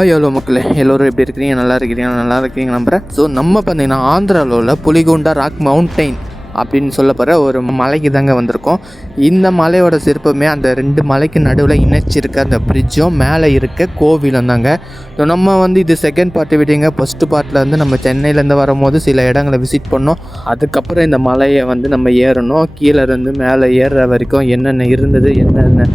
எவ்வளோ மக்களே எல்லோரும் எப்படி இருக்கிறீங்க? நல்லா இருக்கிறீங்க நம்புகிறேன். ஸோ நம்ம பார்த்தீங்கன்னா ஆந்திராவில் உள்ள புலிகொண்டா ராக் மவுண்டைன் அப்படின்னு சொல்லப்படுற ஒரு மலைக்கு தாங்க வந்திருக்கோம். இந்த மலையோட சிற்பமே அந்த 2 மலைக்கு நடுவில் இணைச்சிருக்க அந்த பிரிட்ஜும் மேலே இருக்க கோவிலும் தாங்க. ஸோ நம்ம இது செகண்ட் பார்ட்டு விட்டீங்க. ஃபஸ்ட்டு பார்ட்டில் நம்ம சென்னையிலேருந்து வரும்போது சில இடங்களை விசிட் பண்ணோம். அதுக்கப்புறம் இந்த மலையை நம்ம ஏறணும். கீழே இருந்து மேலே ஏறுற வரைக்கும் என்னென்ன இருந்தது, என்னென்ன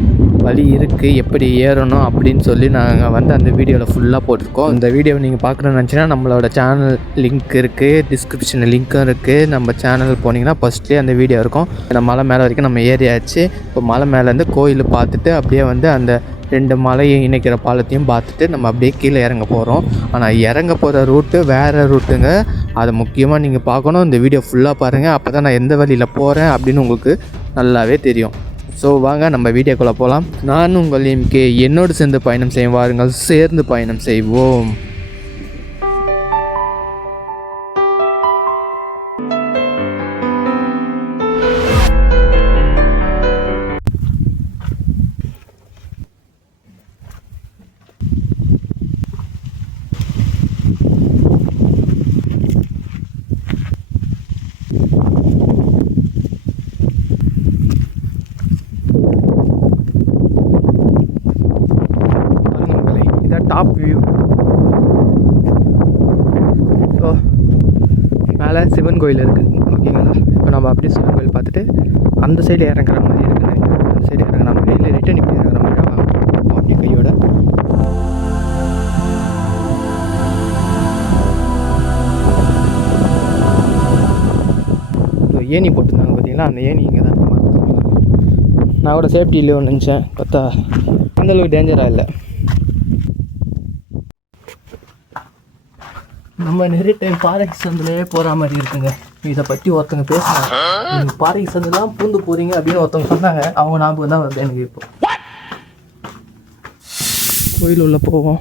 வழி இருக்குது, எப்படி ஏறணும் அப்படின்னு சொல்லி நாங்கள் அந்த வீடியோவில் ஃபுல்லாக போட்டிருக்கோம். இந்த வீடியோவை நீங்கள் பார்க்கணுன்னு நினச்சிங்கன்னா நம்மளோட சேனல் லிங்க் இருக்குது, டிஸ்கிரிப்ஷனில் லிங்க்கும் இருக்குது. நம்ம சேனல் போனீங்கன்னா ஃபஸ்ட்லேயே அந்த வீடியோ இருக்கும். இந்த மலை மேலே வரைக்கும் நம்ம ஏறியாச்சு. இப்போ மலை மேலேருந்து கோயில் பார்த்துட்டு அப்படியே அந்த 2 மலையை இணைக்கிற பாலத்தையும் பார்த்துட்டு நம்ம அப்படியே கீழே இறங்க போகிறோம். ஆனால் இறங்க போகிற ரூட்டு வேறு ரூட்டுங்க. அதை முக்கியமாக நீங்கள் பார்க்கணும். இந்த வீடியோ ஃபுல்லாக பாருங்கள். அப்போ தான் நான் எந்த வழியில் போகிறேன் அப்படின்னு உங்களுக்கு நல்லாவே தெரியும். ஸோ வாங்க நம்ம வீடியோக்குள்ளே போகலாம். நான் உங்கள் எம்கே. என்னோடு சேர்ந்து பயணம் செய்ய வாருங்கள், சேர்ந்து பயணம் செய்வோம். Top view. ஸோ மேலே சிவன் கோயில் இருக்குது. ஓகேங்களா? இப்போ நம்ம அப்படியே சிவன் கோயில் பார்த்துட்டு அந்த சைடு இறங்குற மாதிரி இருக்குது. அந்த சைடு இறங்குற மாதிரி இல்லை, ரிட்டன் இப்படி இறங்குற மாதிரி அப்படி கையோட ஏணி போட்டுருந்தாங்க பார்த்தீங்களா? அந்த ஏணி இங்கே தான் மறக்கும். நான் கூட சேஃப்டி இல்லையோன்னு நினச்சேன். பார்த்தா அந்தளவுக்கு டேஞ்சராக இல்லை. நம்ம நிறைய டைம் பாறை சந்திலே போகிற மாதிரி இருக்குங்க. இதை பற்றி ஒருத்தங்க பேசினாங்க. நீங்கள் பாறை சந்துலாம் பூந்து போகிறீங்க அப்படின்னு ஒருத்தவங்க சொன்னாங்க. அவங்க ஞாபகம் தான் வருது எனக்கு. இப்போ கோயில் உள்ள போவோம்.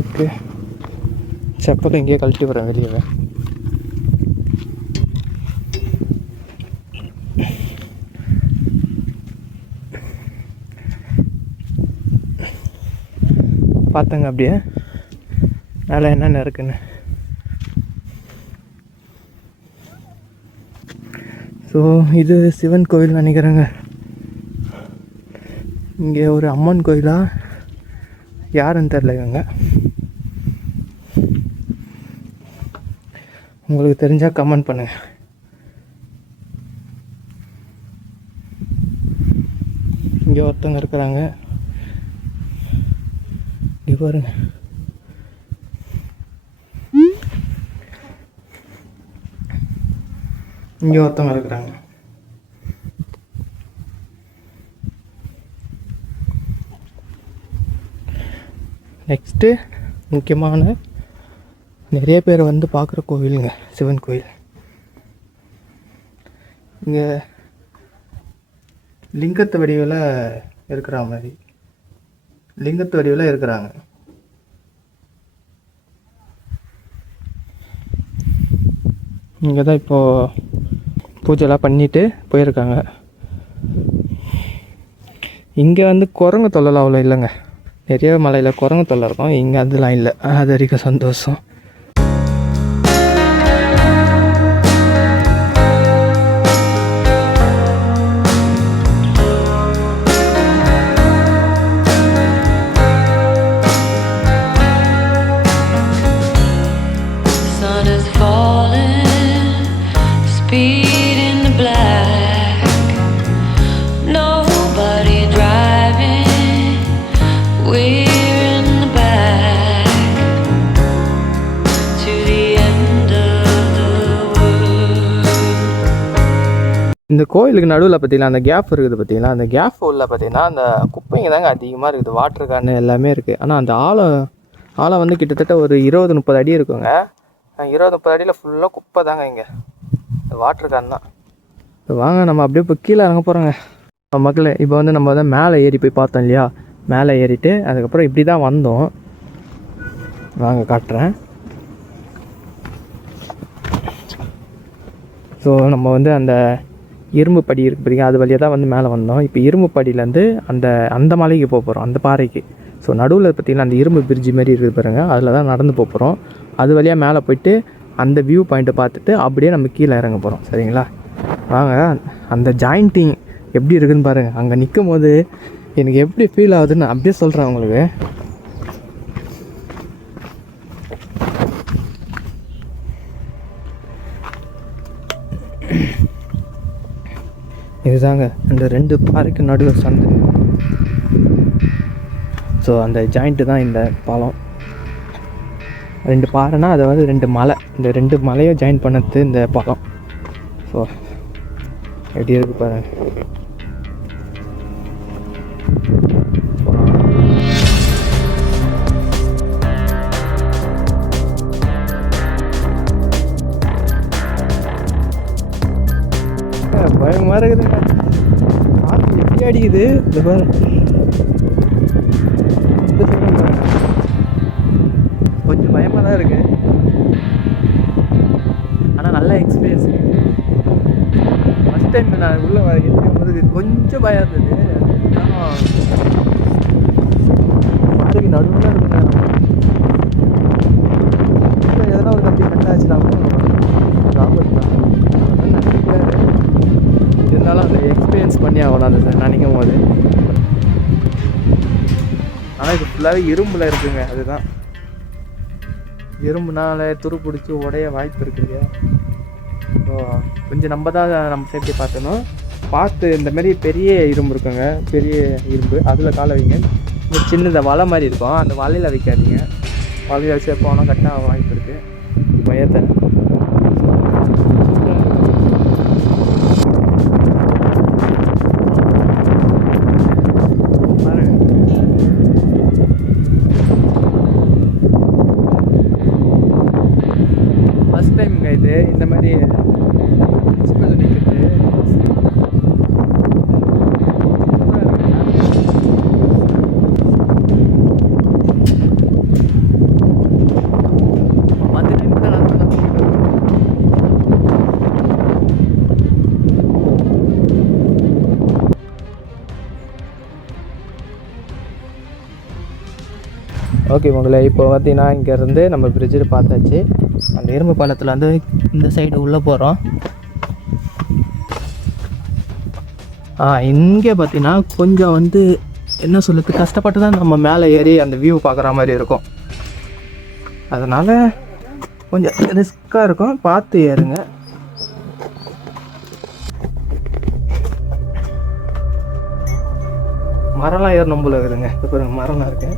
ஓகே, செப்பல் இங்கேயே கழட்டி வரேன் வெளியே. பார்த்தங்க அப்படியே மேலே என்னென்ன இருக்குன்னு. ஸோ இது சிவன் கோயில் நினைக்கிறேங்க. இங்கே ஒரு அம்மன் கோயிலா யாருன்னு தெரில. இவங்க உங்களுக்கு தெரிஞ்சால் கமெண்ட் பண்ணுங்கள். இங்கே ஒருத்தவங்க இருக்கிறாங்க. இங்கே பாருங்க. இங்கே ஒருத்தவங்க இருக்கிறாங்க. நெக்ஸ்ட்டு முக்கியமான நிறைய பேர் பார்க்குற கோவிலுங்க சிவன் கோயில். இங்கே லிங்கத்து வடிவில் இருக்கிற மாதிரி லிங்கத்து வடிவில் இருக்கிறாங்க. இங்கே தான் இப்போது பூஜைலாம் பண்ணிட்டு போயிருக்காங்க. இங்கே குரங்கு தொல்லைலாம் அவ்வளோ இல்லைங்க. நிறைய மலையில் குரங்கு தொல்லை இருக்கும். இங்கே அதெல்லாம் இல்லை. அது வரைக்கும் சந்தோஷம். இந்த கோயிலுக்கு நடுவில் பார்த்தீங்கன்னா அந்த கேப் இருக்குது. பார்த்தீங்கன்னா அந்த கேப் உள்ள பார்த்தீங்கன்னா அந்த குப்பைங்க தாங்க அதிகமாக இருக்குது. வாட்டர் கேனு எல்லாமே இருக்குது. ஆனால் அந்த ஆழம் கிட்டத்தட்ட ஒரு 20-30 அடி இருக்குங்க. 20-30 அடியில் ஃபுல்லாக குப்பை தாங்க. இங்கே இந்த வாட்டர் கேன் தான். இப்போ வாங்க நம்ம அப்படியே இப்போ கீழே இறங்க போகிறோங்க. மக்களே இப்போ நம்ம மேலே ஏறி போய் பார்த்தோம் இல்லையா? மேலே ஏறிட்டு அதுக்கப்புறம் இப்படி தான் வந்தோம். வாங்க காட்டுறேன். ஸோ நம்ம வந்து அந்த இரும்பு படி இருக்கு பார்த்தீங்க, அது வழியாக தான் வந்து மேலே வந்தோம். இப்போ இரும்பு படியிலேருந்து அந்த மலைக்கு போக போகிறோம், அந்த பாறைக்கு. ஸோ நடுவில் பார்த்திங்கன்னா அந்த இரும்பு பிரிட்ஜு மாரி இருக்குது பாருங்கள், அதில் தான் நடந்து போகிறோம். அது வழியாக மேலே போய்ட்டு அந்த வியூ பாயிண்ட்டை பார்த்துட்டு அப்படியே நம்ம கீழே இறங்க போகிறோம். சரிங்களா? வாங்க. அந்த ஜாயிண்டிங் எப்படி இருக்குதுன்னு பாருங்கள். அங்கே நிற்கும் போது எனக்கு எப்படி ஃபீல் ஆகுதுன்னு அப்படியே சொல்கிறேன் உங்களுக்கு. இதுதாங்க அந்த 2 பாறைக்கு நடுவில் சந்து. ஸோ அந்த ஜாயிண்ட்டு தான் இந்த பாலம். 2 பாறைனா அதாவது 2 மலை, இந்த 2 மலையும் ஜாயின் பண்ணது இந்த பாலம். ஸோ எப்படி இருக்கு பாருங்க. பயமாக இருக்குதுங்க. காற்று எப்படி அடிக்குது இந்த பாரு. கொஞ்சம் பயமாக தான் இருக்குது, ஆனால் நல்ல எக்ஸ்பீரியன்ஸ். ஃபஸ்ட் டைம் நான் உள்ளே போது கொஞ்சம் பயம் இருந்தது. பாறைக்கு நடுவில் இருக்குங்க. எதனா ஒரு அப்படி கட்டாச்சுனா ஆபத்து தான். இருந்தாலும் அந்த எக்ஸ்பீரியன்ஸ் பண்ணி ஆகணும் அதை நினைக்கும் போது. ஆனால் இது ஃபுல்லாகவே இரும்பில் இருக்குங்க. அதுதான் இரும்புனால துரு பிடிச்சி உடைய வாய்ப்பு இருக்கு இல்லையா? ஸோ கொஞ்சம் நம்ம தான் நம்ம சேஃப்டி பார்க்கணும். பார்த்து இந்த மாதிரி பெரிய இரும்பு இருக்குங்க, பெரிய இரும்பு, அதில் காலை வைங்க. ஒரு சின்னத வலை மாதிரி இருக்கும், அந்த வலையில் வைக்காதீங்க. வலையில் வச்சு போனால் கட்டாக வாய்ப்பு இருக்குது. பயத்தை ஃபஸ்ட் டைமுங்க இது இந்த மாதிரி நிற்கிறது. ஓகே மகளே, இப்போ பார்த்தீங்கன்னா இங்கேருந்து நம்ம பிரிட்ஜில் பார்த்தாச்சு. அந்த இரும்பு பாலத்தில் வந்து இந்த சைடு உள்ளே போகிறோம். இங்கே பார்த்தீங்கன்னா கொஞ்சம் வந்து என்ன சொல்லுறது, கஷ்டப்பட்டு தான் நம்ம மேலே ஏறி அந்த வியூ பார்க்குற மாதிரி இருக்கும். அதனால் கொஞ்சம் ரிஸ்க்காக இருக்கும், பார்த்து ஏறுங்க. மரம்லாம் ஏறணும் போல இருக்குதுங்க. இப்போ பாருங்க, மரம்லாம் இருக்குது.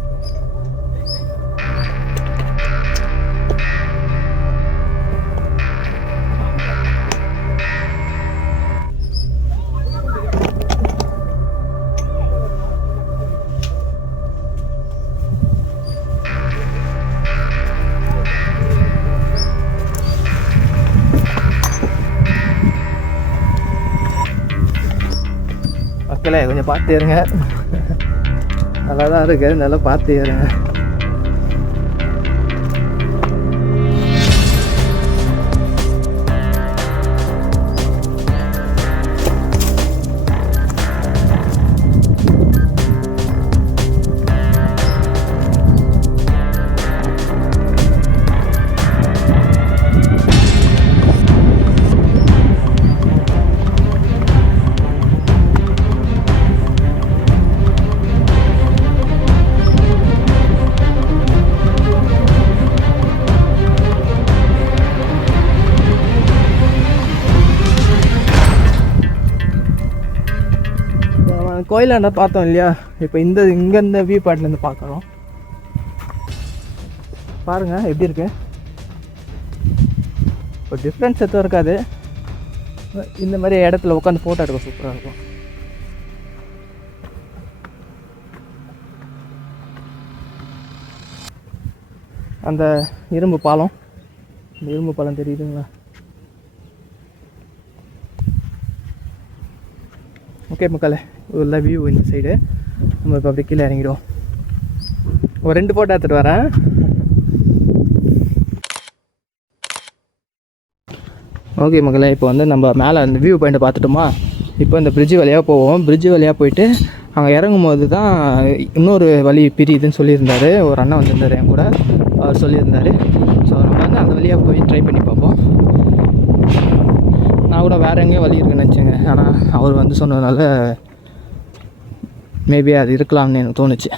மக்களே கொஞ்சம் பார்த்து ஏறுங்க, நல்லா தான் இருக்குது, நல்லா பார்த்து ஏறுங்க. கோயிலாண்ட பார்த்தோம் இல்லையா, இப்போ இங்கே இந்த வியூ பாயிண்ட்லேருந்து பார்க்குறோம். பாருங்கள் எப்படி இருக்கு. ஒரு டிஃப்ரென்ஸ் எதுவும் இருக்காது. இந்த மாதிரி இடத்துல உட்காந்து ஃபோட்டோ எடுக்க சூப்பராக இருக்கும். அந்த இரும்பு பாலம், இந்த இரும்பு பாலம் தெரியுதுங்களா? ஓகே மக்களே, உள்ள வியூ இந்த சைடு. நம்ம இப்போ அப்படி கீழே இறங்கிடுவோம். ஒரு 2 ஃபோட்டோ எடுத்துகிட்டு வரேன். ஓகே மக்களே, இப்போ வந்து நம்ம மேலே அந்த வியூ பாயிண்ட்டை பார்த்துட்டோமா. இப்போ இந்த பிரிட்ஜு வழியாக போவோம். பிரிட்ஜு வழியாக போயிட்டு அங்கே இறங்கும் போது தான் இன்னொரு வழி பிரியுதுன்னு சொல்லியிருந்தார். ஒரு அண்ணன் வந்திருந்தார் என் கூட, அவர் சொல்லியிருந்தார். ஸோ நம்ம வந்து அந்த வழியாக போய் ட்ரை பண்ணி பார்ப்போம். நான் கூட வேறு எங்கேயும் வழி இருக்குன்னு நினச்சேங்க. ஆனால் அவர் வந்து சொன்னதுனால மேபி அது இருக்கலாம்னு எனக்கு தோணுச்சு.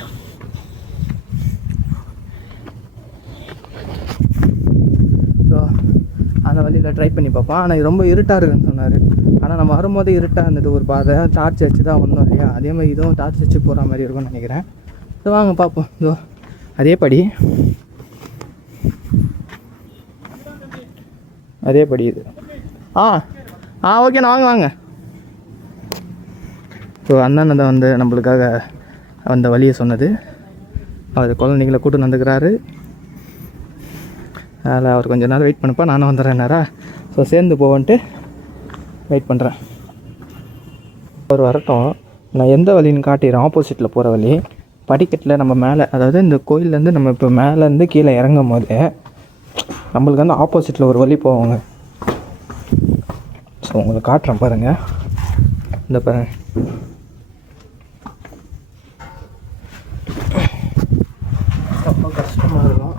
ஸோ அந்த வழியில் ட்ரை பண்ணி பார்ப்போம். ஆனால் ரொம்ப இருட்டாக இருக்குன்னு சொன்னார். ஆனால் நம்ம வரும்போது இருட்டாக இருந்தது. ஒரு பாதை டார்ச் வச்சு தான் வந்தோம் இல்லையா, அதே மாதிரி இதுவும் டார்ச் வச்சு போகிற மாதிரி இருக்கும்னு நினைக்கிறேன். ஸோ வாங்க பார்ப்போம். இதோ அதே படி இது. ஓகேண்ணா, வாங்க. ஸோ அண்ணன் தான் வந்து நம்மளுக்காக அந்த வழியை சொன்னது. அவர் குழந்தைங்களை கூட்டு வந்துக்கிறாரு. அதில் அவர் கொஞ்சம் நேரம் வெயிட் பண்ணப்போ நானும் வந்துடுறேன் நேரா. ஸோ சேர்ந்து போவன்ட்டு வெயிட் பண்ணுறேன். அவர் வரட்டும். நான் எந்த வழின்னு காட்டிடுறேன். ஆப்போசிட்டில் போகிற வழி படிக்கட்டில் நம்ம மேலே, அதாவது இந்த கோயிலேருந்து நம்ம இப்போ மேலேருந்து கீழே இறங்கும் போது நம்மளுக்கு வந்து ஆப்போசிட்டில் ஒரு வழி போவாங்க. ஸோ உங்களுக்கு காட்டுறேன் பாருங்கள். இந்த பாருங்கள், ரொம்ப கஷ்டமாக இருக்கும்.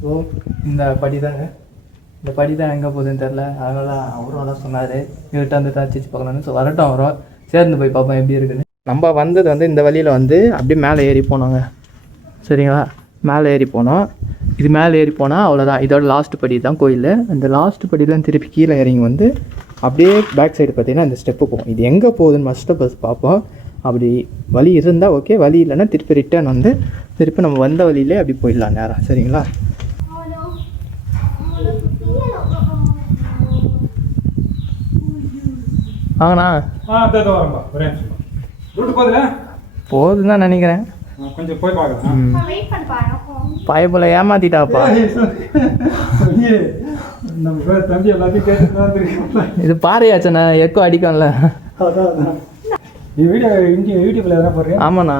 ஸோ இந்த படி தான் எங்கே போகுதுன்னு தெரில. அதனால் அவரும் அதான் சொன்னார், இவர்கிட்ட வந்து டார்ச் வச்சு பார்க்கலான்னு. ஸோ வரட்டும், அவரும் சேர்ந்து போய் பார்ப்போம் எப்படி இருக்குதுன்னு. நம்ம வந்தது வந்து இந்த வழியில் வந்து அப்படியே மேலே ஏறி போனோங்க. சரிங்களா, மேலே ஏறி போனோம். இது மேலே ஏறி போனால் அவ்வளோதான். இதோட லாஸ்ட் படி தான் கோயில். அந்த லாஸ்ட் படியில் திருப்பி கீழே இறங்கி வந்து அப்படியே பேக் சைடு பார்த்திங்கன்னா இந்த ஸ்டெப்பு போகும். இது எங்கே போகுதுன்னு ஃபஸ்ட்டு பஸ் பார்ப்போம். அப்படி வழி இருந்தால் ஓகே, வழி இல்லைன்னா திருப்பி ரிட்டர்ன் வந்து திருப்பி நம்ம வந்த வழியிலே அப்படி போயிடலாம் நேரம். சரிங்களா, வாங்கண்ணா. போகுதுன்னு தான் நினைக்கிறேன். கொஞ்சம் போய் பார்க்கலாம். பயப்புல ஏமாத்திட்டாப்பா. இது பாறையாச்சண்ணா, எக்கோ அடிக்கும்ல. ஆமாண்ணா.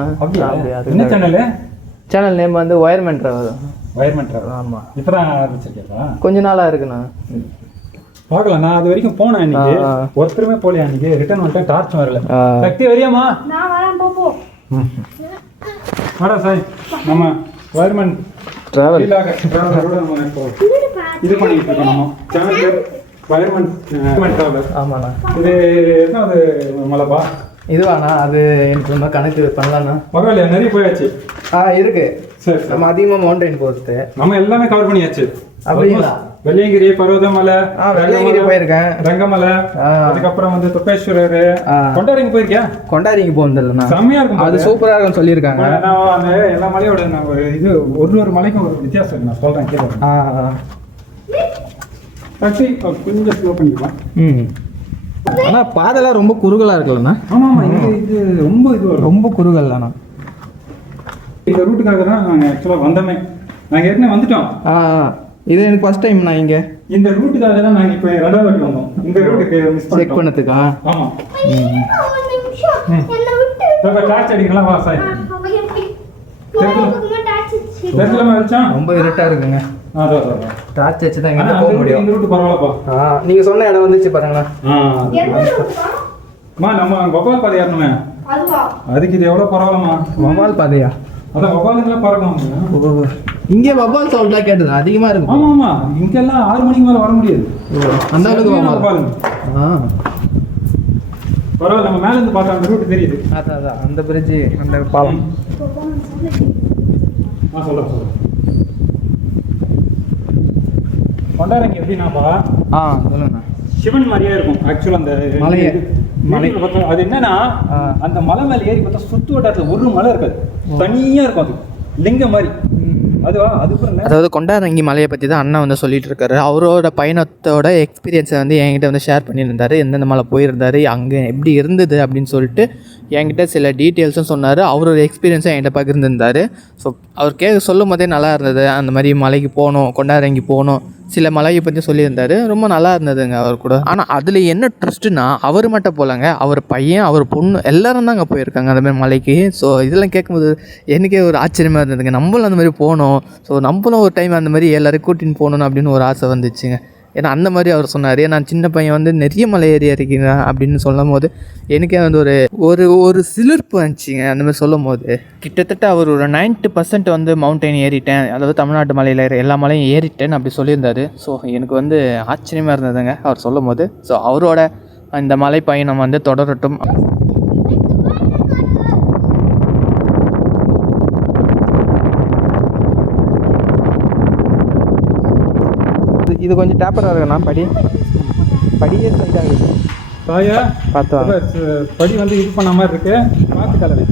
சேனல் நேம் வந்து ஒயர்மேன் ட்ராவல். ஆமாம், இப்போதான் ஆரம்பிச்சிருக்கீங்களா? கொஞ்ச நாளாக இருக்குண்ணா. பார்க்கலாம். நான் அது வரைக்கும் போனேன் அன்னைக்கு. ஒருத்தருமே போலையா அன்னைக்கு? ரிட்டர்ன் வந்துட்டேன், டார்ச் வரல. சக்தி வரியாமா? வாடா சாய், நம்ம வயர்மேன் டிராவல் இது பண்ணிட்டு இருக்கோம். நம்ம சேனல் பேர் வயர்மேன் டிராவல். ஆமாண்ணா. இது என்ன, அது மலைப்பா இதுவாண்ணா? அது எனக்கு ரொம்ப கணக்கு பண்ணலாண்ணா. பரவாயில்லையா, நிறைய போயாச்சு. இருக்கு. சரி, நம்ம அதிகமாக மவுண்டைன் போகிறது நம்ம எல்லாமே கவர் பண்ணியாச்சு. அப்படிங்களா? வெள்ளியங்கிரி, பர்வதமலை, வெள்ளியங்கிரி போயிருக்கேன், ரங்கமலை, அதுக்கப்புறம் வந்து தொப்பேஸ்வரர், கொண்டாரிங்க போயிருக்கியா? கொண்டாரிங்க போனதில்லைண்ணா. செம்மையா இருக்கும், அது சூப்பரா இருக்கும்னு சொல்லியிருக்காங்க. அந்த எல்லா மலையோட நான் இது ஒரு மலைக்கும் ஒரு வித்தியாசம் இருக்கு, நான் சொல்றேன் கேட்க. கொஞ்சம் ஸ்லோ பண்ணிக்கலாம். ஆனா பாதெல்லாம் ரொம்ப குறுகலா இருக்குல்லண்ணா. ஆமா, இது ரொம்ப குறுகல் தானா. இந்த ரூட்டுக்காக தான் நாங்கள் ஆக்சுவலாக வந்தோமே. நாங்கள் ஏற்கனவே வந்துட்டோம். இது எனக்கு ஃபர்ஸ்ட் டைம். நான் இங்கே இந்த ரூட்டுக்காக தான் நாங்கள் இப்போ 2வது வாட்டி வந்தோம். இந்த ரூட்டுக்கு மிஸ் செக் பண்ணதுக்கா? ஆமாம். டார்ச் அடிக்கலாம். வா சாய், தெருக்குலமா வச்சா ரொம்ப இருட்டாக இருக்குங்க. டார்ச் வச்சு தான் இங்கே போக முடியும். இந்த ரூட்டு பரவாயில்லப்பா. நீங்கள் சொன்ன இடம் வந்துச்சு பாருங்களா. நம்ம வவ்வால் பாதை ஏறணுமே, அதுக்கு இது எவ்வளோ பரவாயில்லம்மா. வவ்வால் பாதையா? அதான் வவ்வாலுங்கெல்லாம் பறக்கும். இங்கே வவ்வால் சவுண்ட்லாம் கேட்டது அதிகமாக இருக்கும். ஆமாம், இங்கெல்லாம் 6 மணிக்கு மேலே வர முடியாது. அந்த அளவுக்கு வவ்வாலுங்க. பரவாயில்ல, நம்ம மேலேருந்து பார்த்தா அந்த ரூட்டு தெரியுது. அதான் அந்த பிரிட்ஜு, அந்த பாலம். சொல்கிறேன். கொண்டாரங்க எப்படின்னாப்பா, சொல்லுங்கண்ணா. சிவன் மாதிரியே இருக்கும் ஆக்சுவலாக அந்த மலை. அது என்னன்னா, அந்த மலை மேலே ஏறி பார்த்தா சுத்து வட்டாரத்தில் ஒரு மலை இருக்காது, தனியாக இருக்கும். அது லிங்க மாதிரி. அதாவது கொண்டாரங்கி மலையை பற்றி தான் அண்ணா வந்து சொல்லிட்டு இருக்காரு. அவரோட பயணத்தோட எக்ஸ்பீரியன்ஸை வந்து என்கிட்ட வந்து ஷேர் பண்ணியிருந்தார். எந்தெந்த மலை போயிருந்தார், அங்கே எப்படி இருந்தது அப்படின்னு சொல்லிட்டு என்கிட்ட சில டீட்டெயில்ஸும் சொன்னார். அவரோட எக்ஸ்பீரியன்ஸும் என்கிட்ட பகிர்ந்துருந்தார். ஸோ அவர் சொல்லும் போதே நல்லா இருந்தது. அந்த மாதிரி மலைக்கு போகணும், கொண்டாரங்கி போகணும் சில மலையை பற்றி சொல்லியிருந்தார். ரொம்ப நல்லா இருந்ததுங்க அவர் கூட. ஆனால் அதில் என்ன ட்ரஸ்ட்டுனா அவர் மட்டும் போகலங்க, அவர் பையன் அவர் பொண்ணு எல்லோரும் தாங்க போயிருக்காங்க அந்தமாதிரி மலைக்கு. ஸோ இதெல்லாம் கேட்கும்போது எனக்கே ஒரு ஆச்சரியமாக இருந்ததுங்க. நம்மளும் அந்த மாதிரி போகணும், ஸோ நம்மளும் ஒரு டைம் அந்த மாதிரி எல்லோரும் கூட்டின்னு போகணும் அப்படின்னு ஒரு ஆசை வந்துச்சுங்க. ஏன்னா அந்த மாதிரி அவர் சொன்னார். நான் சின்ன பையன் வந்து நிறைய மலை ஏறி இருக்கீங்க அப்படின்னு சொல்லும் போது எனக்கே வந்து ஒரு ஒரு சிலிர்ப்பு வந்துச்சிங்க. அந்த மாதிரி சொல்லும் போது கிட்டத்தட்ட அவர் ஒரு 90% வந்து மவுண்டெயின் ஏறிட்டேன், அதாவது தமிழ்நாட்டு மலையில் எல்லா மலையும் ஏறிட்டேன்னு அப்படி சொல்லியிருந்தார். ஸோ எனக்கு வந்து ஆச்சரியமாக இருந்ததுங்க அவர் சொல்லும் போது. ஸோ அவரோட இந்த மலை பயணம் வந்து தொடரட்டும். இது கொஞ்சம் டேப்பராக இருக்குண்ணா, படியே சைடாக இருக்குது. பார்த்தா படி வந்து இது பண்ண மாதிரி இருக்கு, பார்த்து கலரு.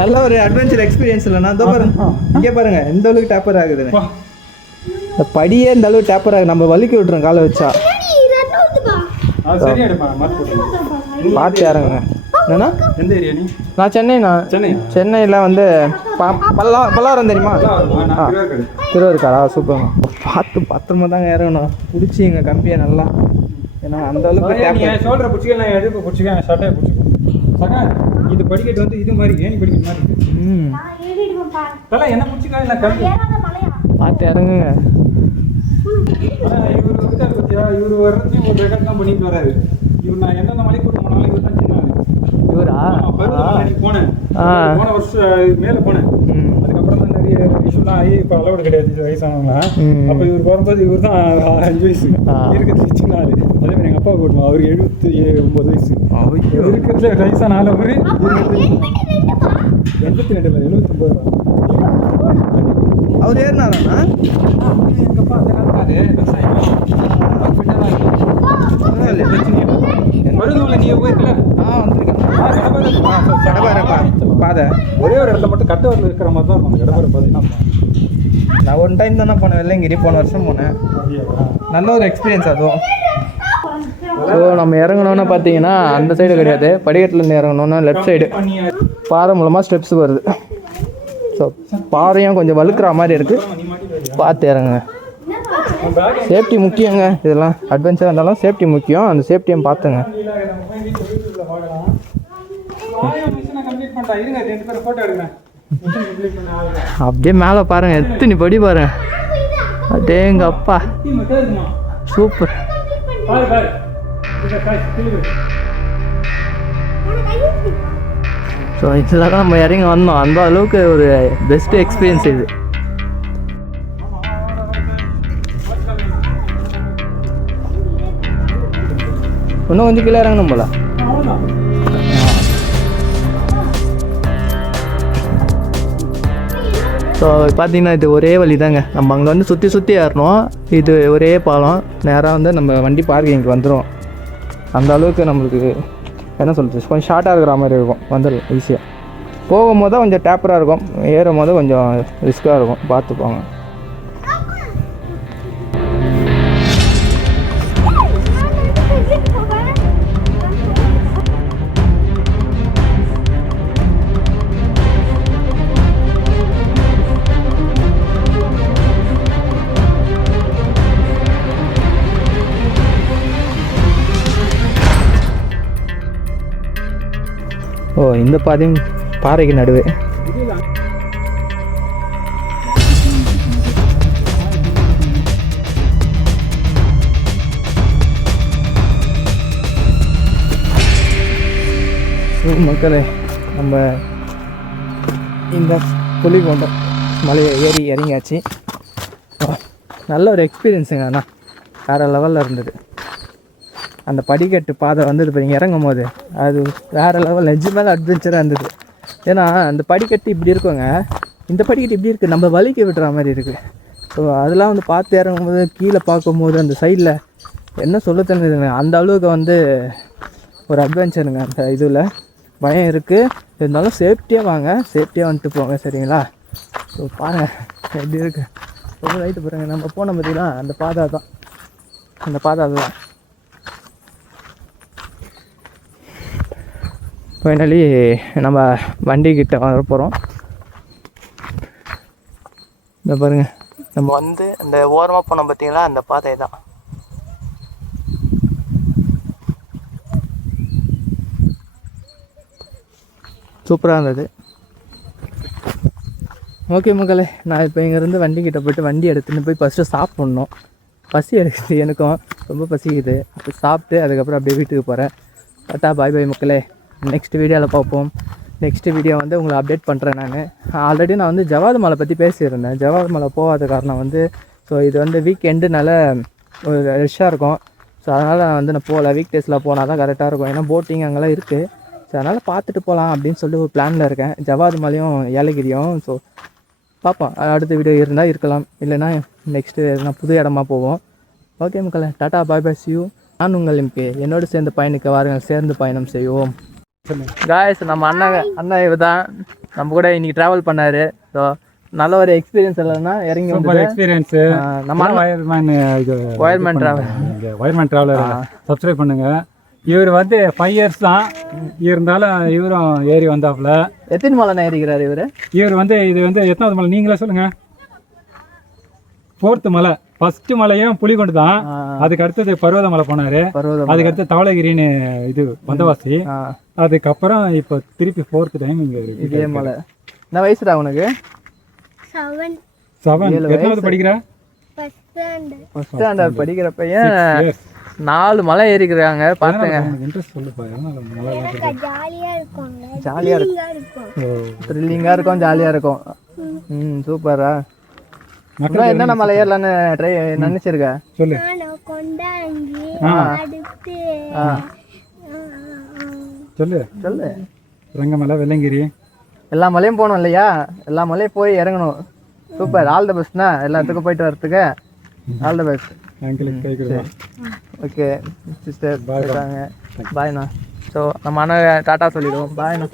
நல்ல ஒரு அட்வென்ச்சர் எக்ஸ்பீரியன்ஸ் இல்லைண்ணா. இதோ பாருங்க, இங்கே பாருங்க எந்த அளவுக்கு டேப்பர் ஆகுதுன்னு. இந்த படியே இந்த அளவுக்கு டேப்பர் ஆகுது, நம்ம வலிக்கி விட்டுறோம் காலை வச்சா. பார்த்து இறங்குங்க. என்னண்ணா எந்த ஏரியா நீ? நான் சென்னையில் வந்து பல்லாவரம் தெரியுமா? திருவாரூர்காரா? சூப்பர்ண்ணா. பார்த்து பத்திரமா தாங்க இறங்கணும், பிடிச்சிங்க கம்பியை நல்லா. ஏன்னா அந்த அளவுக்கு சோல்டரை பிடிச்சிக்க, நான் எடுப்பு பிடிச்சிக்க, ஷர்ட்டை பிடிச்சிக்க. இது படிக்கட்டு வந்து இது மாதிரி ஏணி படிக்கட்டு மாதிரி இருக்கு. என்ன பிடிச்சிக்கா இல்லை கம்பி? பார்த்து இறங்குங்க. இவர் வந்துட்டார் பத்தியா, இவர் வர்றதையும் ஒரு ரெக்கார்ட் தான் பண்ணிட்டு வர்றாரு. இவர் நான் எந்தெந்த மலைக்கு கூட்டு போனாலும் இவர் தான் சின்ன இவரா? போனேன், போன வருஷம் மேலே போனேன். அதுக்கப்புறம் தான் நிறைய இஷ்யூலாம் ஆகி இப்போ அளவோடு கிடையாது வயசானவங்களாம். அப்போ இவர் போகும்போது இவர் தான் 5 வயசு இருக்கிறது சின்ன ஆள். அதே மாதிரி எங்கள் அப்பா கூட்டணும், அவருக்கு 79 வயசு. இருக்கிறதுல வயசான ஆள் அவரு 82 இல்லை 79 தான். அவர் ஏறினாராண்ணா? எங்கள் அப்பா அந்த காலத்தாரு விவசாயம் மருதுமலை நீ போயிருக்கல? வந்திருக்கேன். பாதை ஒரே ஒரு இடத்துல மட்டும் கட்டவரில் இருக்கிற மாதிரி தான் இருக்கும். அந்த கடற்கரை பார்த்தீங்கன்னா நான் ஒன் டைம் தானே போனேன், வெள்ளையங்கிரி போன வருஷம் போனேன். நல்ல ஒரு எக்ஸ்பீரியன்ஸ் அதுவும். ஸோ நம்ம இறங்கணுன்னு பார்த்தீங்கன்னா அந்த சைடு கிடையாது, படிக்கட்டுலேருந்து இறங்கணுன்னா லெஃப்ட் சைடு பாறை மூலமாக ஸ்டெப்ஸ் வருது. ஸோ பாறையும் கொஞ்சம் வழுக்கிற மாதிரி இருக்குது, பார்த்து இறங்குங்க. சேஃப்டி முக்கியங்க, இதெல்லாம் அட்வென்ச்சராக இருந்தாலும் சேஃப்டி முக்கியம். அந்த சேஃப்டியும் பார்த்துங்க. அப்படியே மேலே பாருங்க, எத்தனை படி பாருங்க. அடேங்க அப்பா, சூப்பர். ஸோ இதில் தான் நம்ம இறங்கி வந்தோம். அந்த அளவுக்கு ஒரு பெஸ்ட் எக்ஸ்பீரியன்ஸ் இது. இன்னும் கொஞ்சம் கீழே இறங்கணும் போல. ஸோ பார்த்தீங்கன்னா இது ஒரே வழி தாங்க. நம்ம அங்கே வந்து சுற்றி ஏறணும். இது ஒரே பாலம், நேராக வந்து நம்ம வண்டி பார்க்கிங்க்கு வந்துடும். அந்த அளவுக்கு நம்மளுக்கு என்ன சொல்கிறது, கொஞ்சம் ஷார்ட்டாக இருக்கிற மாதிரி இருக்கும், வந்துடலாம் ஈஸியாக. போகும்போது தான் கொஞ்சம் டேப்பராக இருக்கும், ஏறும் போது கொஞ்சம் ரிஸ்க்காக இருக்கும், பார்த்துப்போங்க. ஓ, இந்த பாதையும் பாறைக்கு நடுவே. மக்களே, நம்ம இந்த புலிகொண்டம் மலையை ஏறி இறங்கியாச்சு. நல்ல ஒரு எக்ஸ்பீரியன்ஸுங்க. அண்ணா வேறு லெவலில் இருந்தது. அந்த படிக்கட்டு பாதை வந்துட்டு இப்போ நீங்கள் இறங்கும் போது அது வேறு லெவல், நிஜமால அட்வென்ச்சராக இருந்தது. ஏன்னா அந்த படிக்கட்டு இப்படி இருக்குங்க, இந்த படிக்கட்டு இப்படி இருக்குது, நம்ம வலிக்க விட்டுற மாதிரி இருக்குது. ஸோ அதெல்லாம் வந்து பார்த்து இறங்கும்போது கீழே பார்க்கும்போது அந்த சைடில் என்ன சொல்ல தெரியுதுங்க, அந்த அளவுக்கு வந்து ஒரு அட்வென்ச்சருங்க. அந்த இதில் பயம் இருக்குது, இருந்தாலும் சேஃப்டியாக வாங்க, சேஃப்டியாக வந்துட்டு போங்க, சரிங்களா? ஸோ பாருங்கள் எப்படி இருக்குது. ரொம்ப ரைட்டு பாருங்கள், நம்ம போன பார்த்தீங்கன்னா அந்த பாதை தான், அந்த பாதை அதுதான். ஃபைனலி நம்ம வண்டிக்கிட்ட வர போகிறோம். இந்த பாருங்கள், நம்ம வந்து அந்த ஓரமாக போனோம் பார்த்தீங்களா, அந்த பாதை தான். சூப்பராக இருந்தது. ஓகே மக்களே, நான் இப்போ இங்கேருந்து வண்டிக்கிட்ட போய்ட்டு வண்டி எடுத்துன்னு போய் ஃபஸ்ட்டு சாப்பிட்ணும். பசி எடுக்குது, எனக்கும் ரொம்ப பசிக்குது. அப்போ சாப்பிட்டு அதுக்கப்புறம் அப்படியே வீட்டுக்கு போகிறேன். டாட்டா பாய் பாய் மக்களே. நெக்ஸ்ட் வீடியோவில் பார்ப்போம். நெக்ஸ்ட் வீடியோ வந்து உங்களை அப்டேட் பண்ணுறேன். ஆல்ரெடி நான் வந்து ஜவாது மலை பற்றி பேசியிருந்தேன். ஜவாது மலை போகாத காரணம் வந்து, ஸோ இது வந்து வீக் எண்டுனால ஒரு ரஷ்ஷாக இருக்கும். ஸோ அதனால் நான் போகல. வீக் டேஸில் போனால் தான் கரெக்டாக இருக்கும். ஏன்னா போட்டிங் அங்கெல்லாம் இருக்குது. ஸோ அதனால் பார்த்துட்டு போகலாம் அப்படின்னு சொல்லி ஒரு பிளானில் இருக்கேன். ஜவாது மலையும் ஏலகிரியும். ஸோ பார்ப்போம், அடுத்த வீடியோ இருந்தால் இருக்கலாம், இல்லைனா நெக்ஸ்ட்டு எதுனா புது இடமா போவோம். ஓகே மக்களே, tata bye bye, C you. நான் உங்கள் எம்பி. என்னோடு சேர்ந்து பயணிக்க வாருங்கள், சேர்ந்து பயணம் செய்வோம். காய்ஸ், நம்ம அண்ணா இவர் தான் நம்ம கூட இன்னைக்கு ட்ராவல் பண்ணார். ஸோ நல்ல ஒரு எக்ஸ்பீரியன்ஸ் இல்லைன்னா இறங்கி வந்து எக்ஸ்பீரியன்ஸு. நம்ம ஒயர்மேன் ட்ராவலர் சப்ஸ்கிரைப் பண்ணுங்கள். இவர் வந்து 5 இயர்ஸ் தான் இருந்தாலும் இவரும் ஏறி வந்தாப்புல. எத்தனை மலை ஏறிக்கிறார் இவர் வந்து இது வந்து எத்தனாவது மலை நீங்களே சொல்லுங்கள்? 4th மலை. ஃபர்ஸ்ட் மலையும் புலிகொண்டு தான். அதுக்கு அடுத்தது பர்வதமலை போனார். அதுக்கு அடுத்து தவளகிரின்னு இது வந்தவாசி. அதுக்கப்புறம் இப்போ திருப்பி 4th டைம் இங்கே இதே மலை. என்ன வயசுடா உனக்கு? 7. எத்தனாவது படிக்கிற? ஃபர்ஸ்ட் ஸ்டாண்டர்ட் படிக்கிற பையன் 4 மலை ஏறிக்கிறாங்க. பார்த்துங்க. இன்ட்ரெஸ்ட் சொல்லுப்பா. ஜாலியாக இருக்கும், த்ரில்லிங்காக இருக்கும், ஜாலியாக இருக்கும். சூப்பரா. என்னென்ன மலை ஏறலான்னு ட்ரை நினைச்சிருக்க? சொல்லு. சொல்லு. ரங்கமலை, வெள்ளங்கிரி, எல்லா மலையும் போகணும் இல்லையா? எல்லா மலையும் போய் இறங்கணும். சூப்பர். ஆல் த பெஸ்ட்ண்ணா, எல்லாத்துக்கும் போயிட்டு வரத்துக்கு all the best. Okay sister, பாய்ண்ணா. ஸோ நம்ம அண்ணா டாட்டா சொல்லிடுவோம். பாய்ண்ணா.